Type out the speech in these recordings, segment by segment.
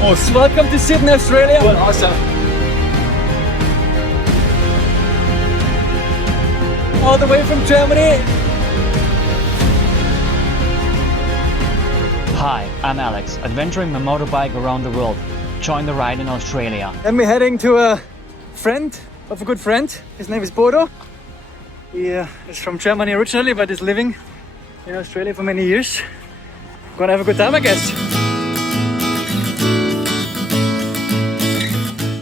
Servus. Welcome to Sydney, Australia. Well, awesome. All the way from Germany. Hi, I'm Alex, adventuring my motorbike around the world. Join the ride in Australia. And we're heading to a friend of a good friend. His name is Bodo. He is from Germany originally, but is living in Australia for many years. Gonna have a good time, I guess.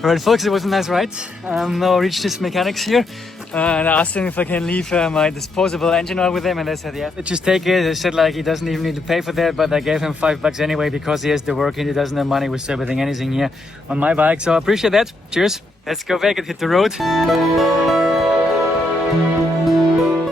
Alright folks, it was a nice ride. Now I reached this mechanics here and I asked him if I can leave my disposable engine oil with him, and they said yeah, just take it. They said like he doesn't even need to pay for that, but I gave him $5 anyway because he has to work and he doesn't have money with servicing anything here on my bike, so I appreciate that. Cheers. Let's go back and hit the road.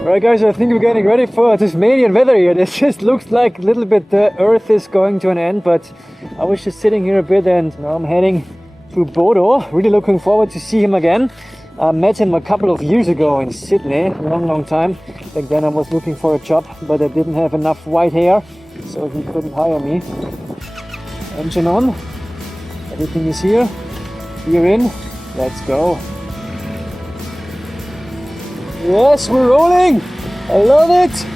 Alright guys, I think we're getting ready for Tasmanian weather here. This just looks like a little bit the earth is going to an end, but I was just sitting here a bit and now I'm heading to Bodo. Really looking forward to see him again. I met him a couple of years ago in Sydney, long time. Back then I was looking for a job, but I didn't have enough white hair, so he couldn't hire me. Engine on, everything is here, gear in, let's go. Yes, we're rolling! I love it!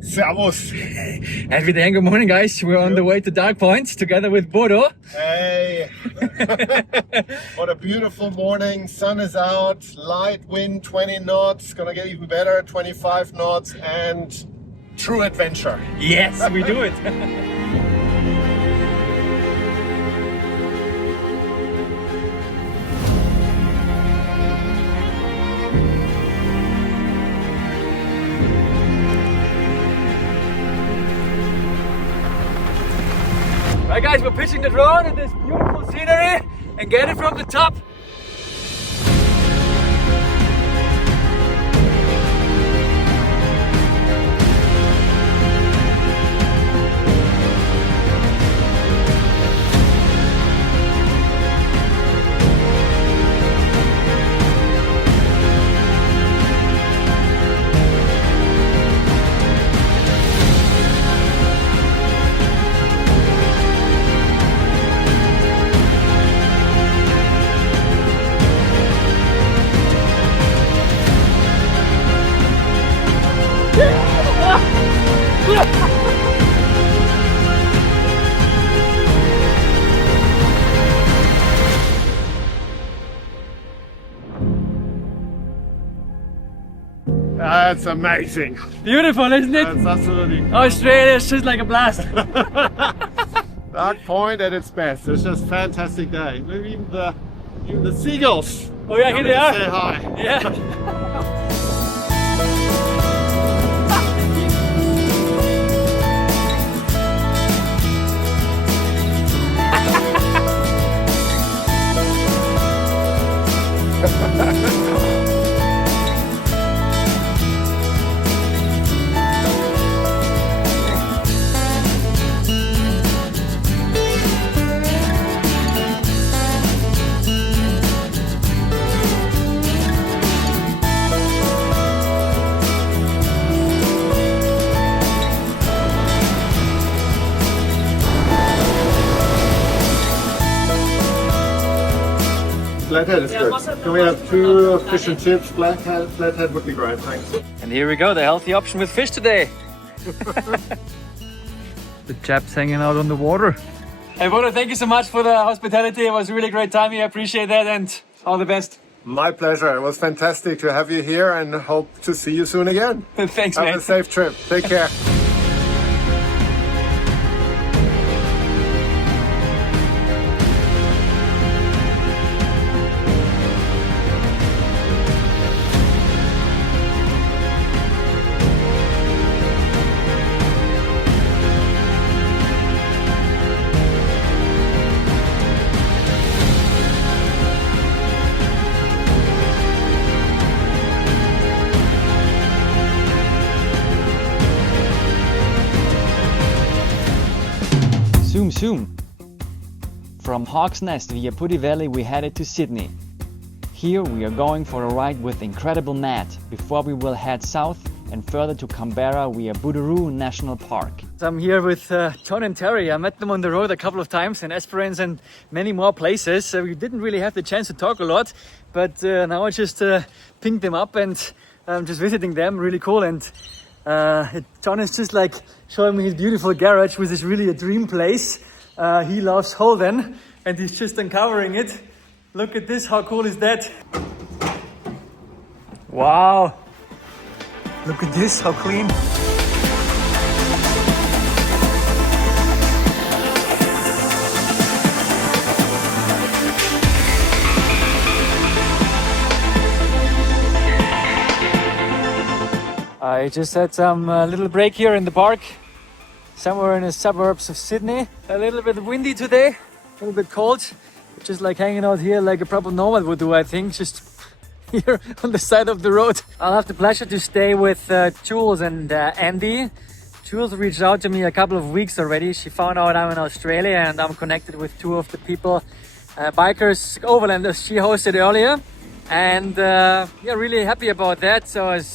Servus. Every day, good morning guys. We're on the way to Dark Point together with Bodo. Hey. What a beautiful morning. Sun is out, light wind, 20 knots. Gonna get even better, 25 knots, and true adventure. Yes, we do it. Alright guys, we're pitching the drone in this beautiful scenery and get it from the top. That's amazing. Beautiful, isn't it? That's absolutely Australia is just like a blast. Dark Point at its best. It's just a fantastic day. Maybe even the seagulls. Oh yeah, here they are. Say hi. Yeah. Flathead is good. Can we have 2 fish and chips? Flathead would be great, thanks. And here we go, the healthy option with fish today. The chaps hanging out on the water. Hey Bodo, thank you so much for the hospitality. It was a really great time here. I appreciate that and all the best. My pleasure. It was fantastic to have you here and hope to see you soon again. Thanks, Have man. a safe trip. Take care. Zoom zoom! From Hawk's Nest via Putty Valley we headed to Sydney. Here we are going for a ride with incredible Matt before we will head south and further to Canberra via Bodo National Park. So I'm here with John and Terry. I met them on the road a couple of times in Esperance and many more places. We didn't really have the chance to talk a lot, but now I just pinged them up and I'm just visiting them. Really cool. And John is just like showing me his beautiful garage, which is really a dream place. He loves Holden and he's just uncovering it. Look at this, how cool is that? Wow! Look at this, how clean! I just had some little break here in the park, somewhere in the suburbs of Sydney. A little bit windy today, a little bit cold. Just like hanging out here like a proper nomad would do, I think, just here on the side of the road. I'll have the pleasure to stay with Jules and Andy. Jules reached out to me a couple of weeks already. She found out I'm in Australia and I'm connected with two of the people, bikers, overlanders she hosted earlier. And yeah, really happy about that. So it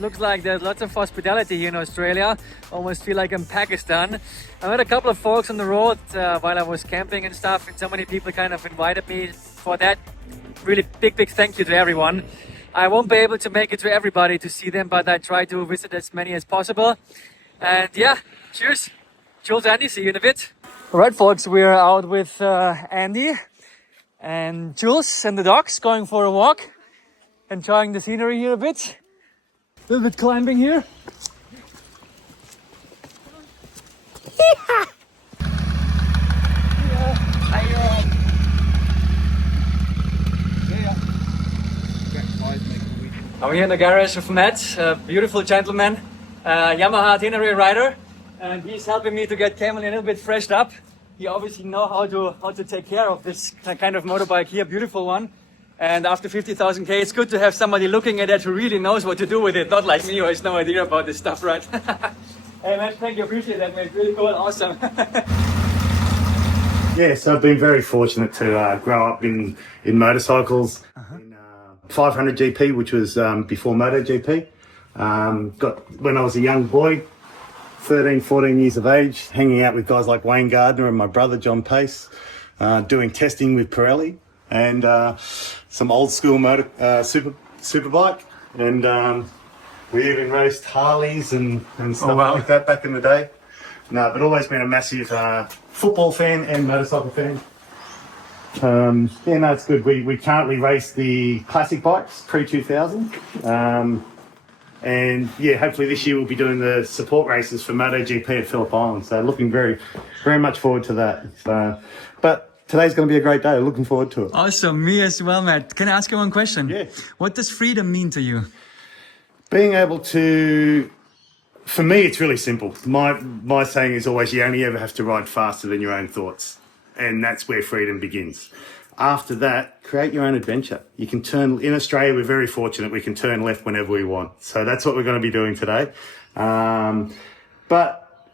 looks like there's lots of hospitality here in Australia. Almost feel like I'm Pakistan. I met a couple of folks on the road while I was camping and stuff, and so many people kind of invited me for that. Really big thank you to everyone. I won't be able to make it to everybody to see them, but I try to visit as many as possible. And yeah, cheers. Jules, Andy, see you in a bit. All right, folks, we're out with Andy and Jules and the dogs going for a walk, enjoying the scenery here a bit. A little bit climbing here. I'm here in the garage of Matt, a beautiful gentleman, Yamaha Tenere rider, and he's helping me to get Camel a little bit freshed up. He obviously knows how to take care of this kind of motorbike here, beautiful one. And after 50,000 K, it's good to have somebody looking at it who really knows what to do with it, not like me who has no idea about this stuff, right? Hey man, thank you, appreciate that, man. Really cool, awesome. Yes, I've been very fortunate to grow up in motorcycles. In 500 GP, which was before MotoGP. When I was a young boy, 13, 14 years of age, hanging out with guys like Wayne Gardner and my brother John Pace, doing testing with Pirelli and some old school superbike, and we even raced Harleys and stuff like that back in the day. No, but always been a massive football fan and motorcycle fan. Yeah, no, it's good. We currently race the classic bikes pre-2000, and yeah, hopefully this year we'll be doing the support races for MotoGP at Phillip Island. So looking very, very much forward to that. So, but today's going to be a great day. Looking forward to it. Awesome. Me as well, Matt. Can I ask you one question? Yeah. What does freedom mean to you? Being able to, for me, it's really simple. My saying is always, you only ever have to ride faster than your own thoughts. And that's where freedom begins. After that, create your own adventure. You can turn, in Australia, we're very fortunate. We can turn left whenever we want. So that's what we're going to be doing today. But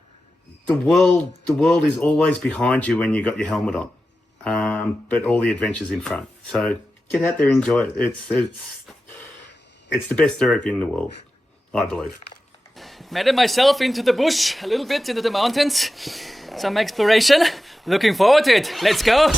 the world is always behind you when you got your helmet on. But all the adventures in front. So get out there, enjoy it. It's the best therapy in the world, I believe. Met myself into the bush, a little bit into the mountains. Some exploration. Looking forward to it. Let's go.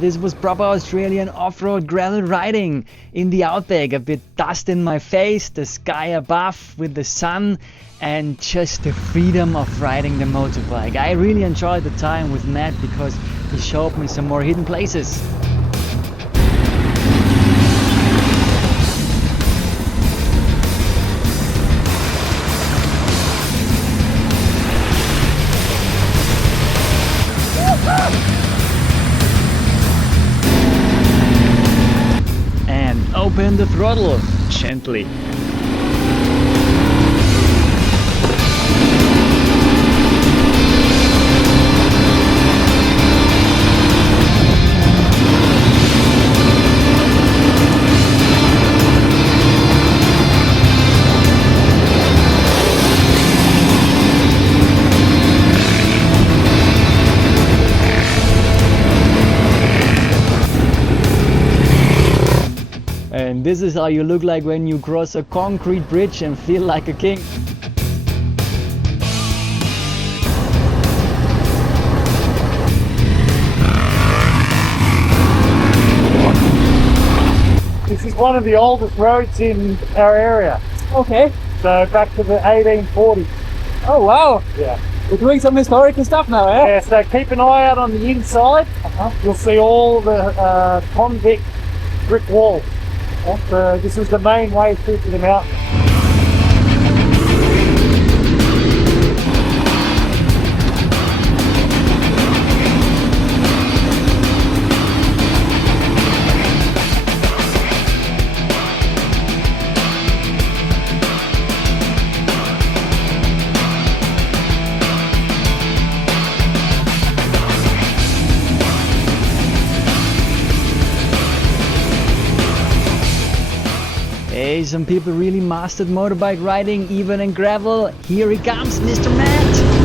This was proper Australian off-road gravel riding in the outback. A bit dust in my face, the sky above with the sun, and just the freedom of riding the motorbike. I really enjoyed the time with Matt because he showed me some more hidden places. open the throttle gently. And this is how you look like when you cross a concrete bridge and feel like a king. This is one of the oldest roads in our area. Okay. So back to the 1840s. Oh wow. Yeah. We're doing some historical stuff now, eh? Yeah, so keep an eye out on the inside. You'll see all the convict brick walls. This is the main way through to the mountain. Hey, some people really mastered motorbike riding, even in gravel. Here he comes, Mr. Matt!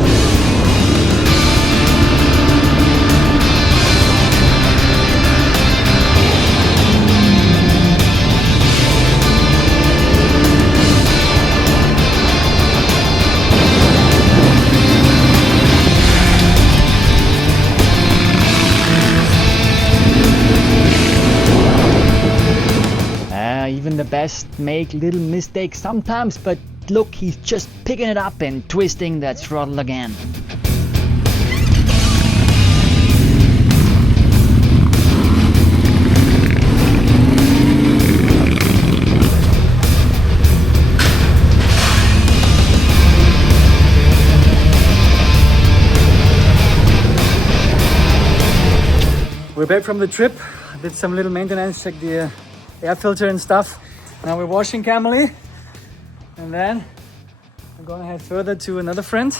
Even the best make little mistakes sometimes, but look, he's just picking it up and twisting that throttle again. We're back from the trip. Did some little maintenance, check the air filter and stuff. Now we're washing Camely, and then we're gonna head further to another friend.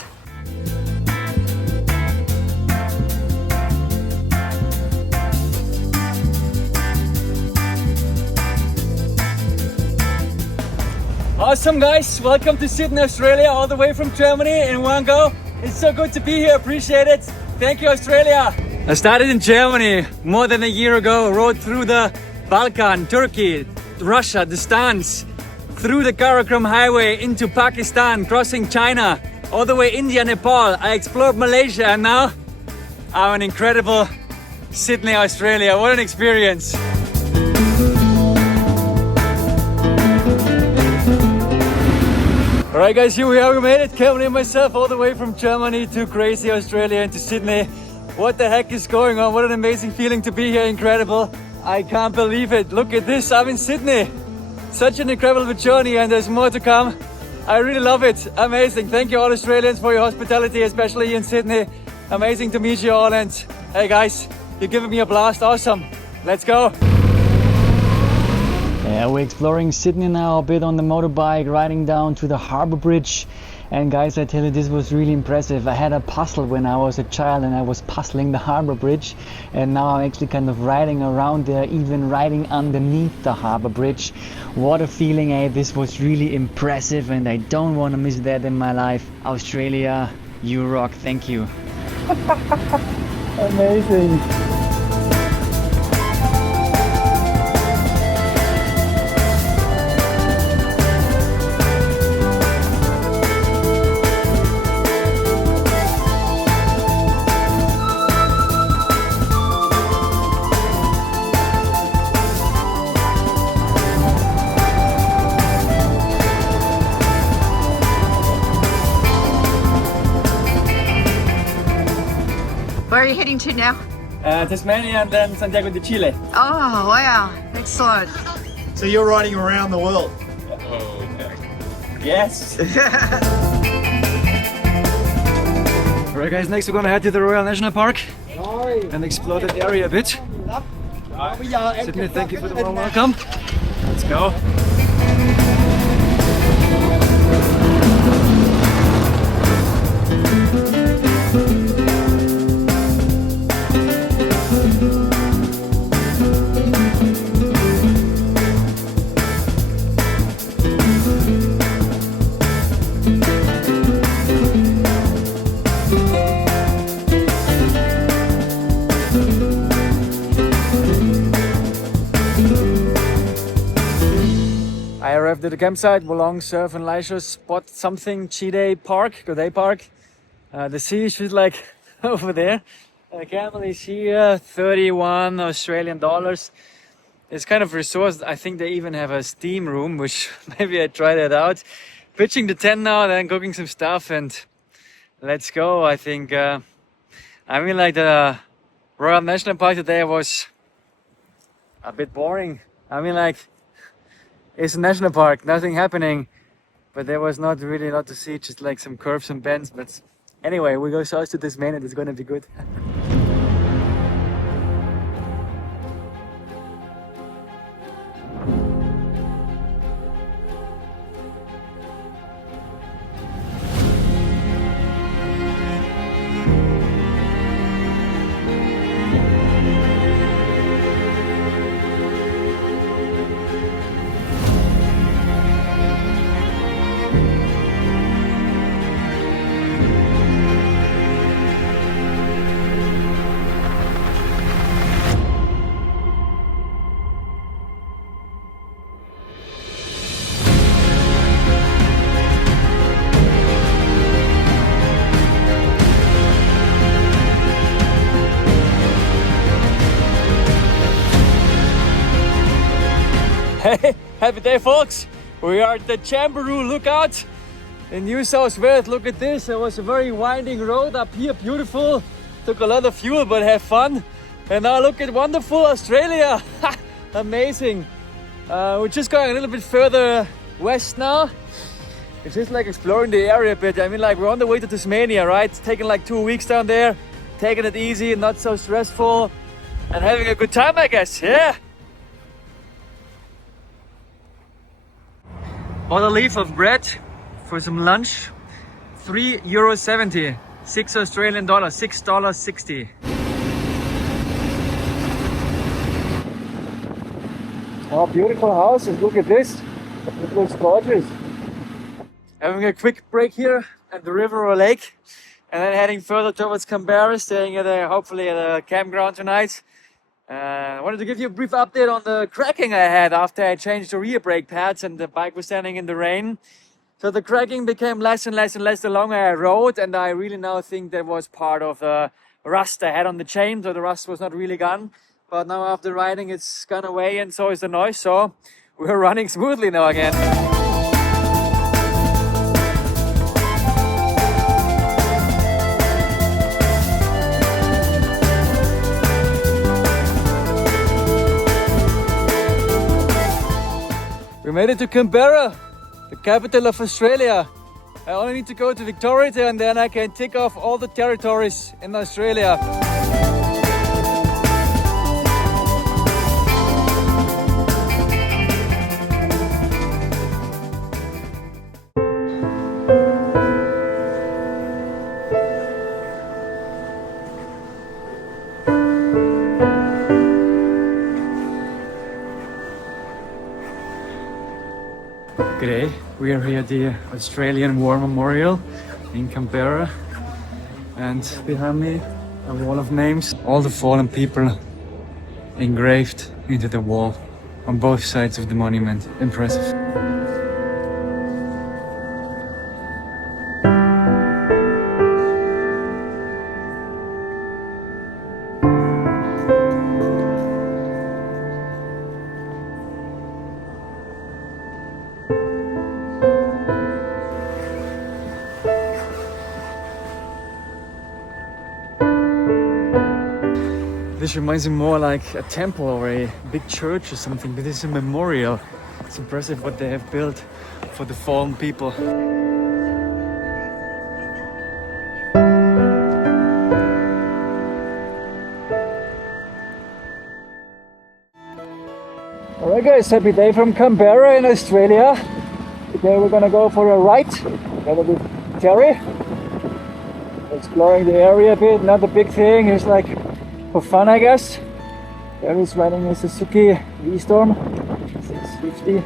Awesome guys, welcome to Sydney, Australia, all the way from Germany in one go. It's so good to be here, appreciate it. Thank you, Australia. I started in Germany more than a year ago, rode through the Balkan, Turkey, Russia, the Stans, through the Karakoram highway into Pakistan, crossing China, all the way India, Nepal. I explored Malaysia, and now I'm in incredible Sydney, Australia. What an experience. Alright guys, here we are, we made it, Camely and myself, all the way from Germany to crazy Australia and to Sydney. What the heck is going on? What an amazing feeling to be here, incredible. I can't believe it. Look at this, I'm in Sydney. Such an incredible journey, and there's more to come. I really love it, amazing. Thank you all Australians for your hospitality, especially in Sydney. Amazing to meet you all, and hey guys, you're giving me a blast, awesome. Let's go. Yeah, we're exploring Sydney now a bit on the motorbike, riding down to the Harbour Bridge. And guys, I tell you, this was really impressive. I had a puzzle when I was a child and I was puzzling the Harbour Bridge, and now I'm actually kind of riding around there, even riding underneath the Harbour Bridge. What a feeling, eh? This was really impressive and I don't want to miss that in my life. Australia, you rock, thank you. Amazing. Where are you heading to now? Tasmania and then Santiago de Chile. Oh, wow. Excellent. So you're riding around the world? Yes. Alright guys, next we're gonna head to the Royal National Park and explore that area a bit. Sydney, thank you for the warm welcome. Let's go. I arrived at the campsite, Wolong Surf and Leisure Spot something, Good Day Park. The sea is just like over there. The camel is here, 31 Australian dollars. It's kind of resource. I think they even have a steam room, which maybe I try that out. Pitching the tent now, then cooking some stuff, and let's go. I think, I mean, like the Royal National Park today was a bit boring. I mean, like, it's a national park, nothing happening, but there was not really a lot to see, just like some curves and bends. But anyway, we go south to this main and it's gonna be good. Hey, happy day folks! We are at the Chamberoo Lookout in New South Wales. Look at this, it was a very winding road up here, beautiful. Took a lot of fuel but have fun. And now look at wonderful Australia! Amazing! We're just going a little bit further west now. It's just like exploring the area a bit. I mean, like, we're on the way to Tasmania, right? It's taking like 2 weeks down there. Taking it easy, not so stressful. And having a good time, I guess, yeah! Bought a leaf of bread for some lunch, €3.70, $6 Australian, $6.60. Oh, beautiful houses, look at this. It looks gorgeous. Having a quick break here at the river or lake, and then heading further towards Canberra, staying at hopefully at a campground tonight. I wanted to give you a brief update on the cracking I had after I changed the rear brake pads and the bike was standing in the rain. So the cracking became less and less and less the longer I rode, and I really now think that was part of the rust I had on the chain, so the rust was not really gone. But now after riding it's gone away, and so is the noise, so we're running smoothly now again. We made it to Canberra, the capital of Australia. I only need to go to Victoria and then I can tick off all the territories in Australia. G'day, we are here at the Australian War Memorial in Canberra, and behind me a wall of names, all the fallen people engraved into the wall on both sides of the monument. Impressive. This reminds me more like a temple or a big church or something, but this is a memorial. It's impressive what they have built for the fallen people. Alright guys, happy day from Canberra in Australia. Today we're gonna go for a ride together with Terry. Exploring the area a bit, not a big thing, it's like for fun I guess. Terry's riding a Suzuki V-Storm 650.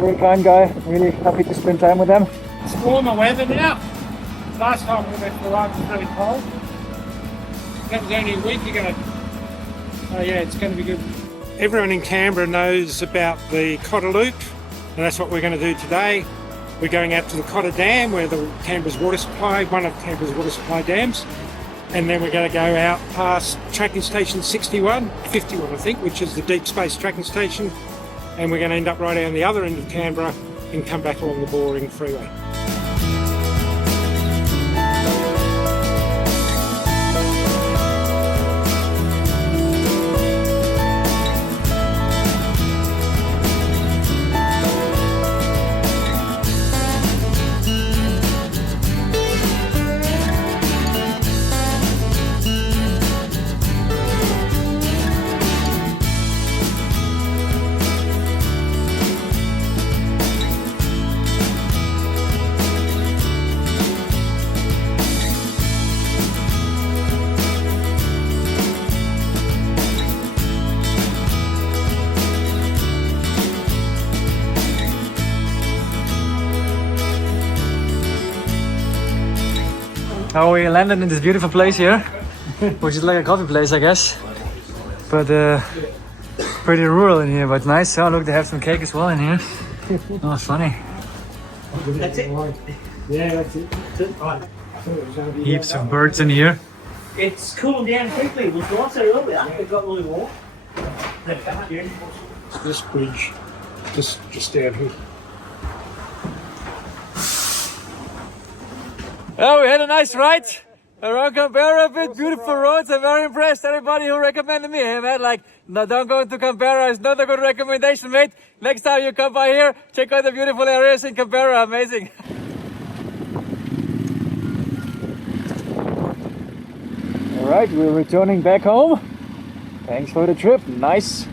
Very kind guy, really happy to spend time with them. It's warmer weather now. Last time we went for a ride was really cold. That was only a week ago. Oh yeah, it's going to be good. Everyone in Canberra knows about the Cotter Loop, and that's what we're going to do today. We're going out to the Cotter Dam, where the Canberra's water supply, one of Canberra's water supply dams, and then we're going to go out past tracking station 51 I think, which is the deep space tracking station, and we're going to end up right down the other end of Canberra and come back along the Boring Freeway. Now we landed in this beautiful place here, which is like a coffee place I guess, but pretty rural in here, but nice. Oh look, they have some cake as well in here. Oh, funny. That's it? Yeah, that's it. Right. Heaps of birds in here. It's cooled down quickly. It was nicer earlier. It got really warm. This bridge, just down here. Oh, we had a nice ride around Canberra, a bit beautiful roads. I'm very impressed. Everybody who recommended me, hey man, like, no, don't go into Canberra. It's not a good recommendation, mate. Next time you come by here, check out the beautiful areas in Canberra. Amazing. All right, we're returning back home. Thanks for the trip. Nice.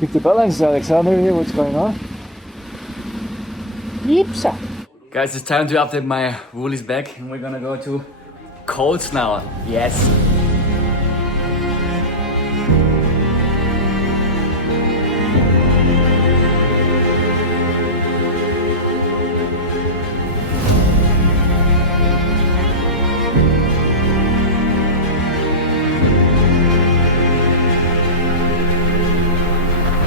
Keep the balance, Alexander, here. What's going on? Yeepsa. Guys, it's time to update my woolies back and we're gonna go to Colts now. Yes.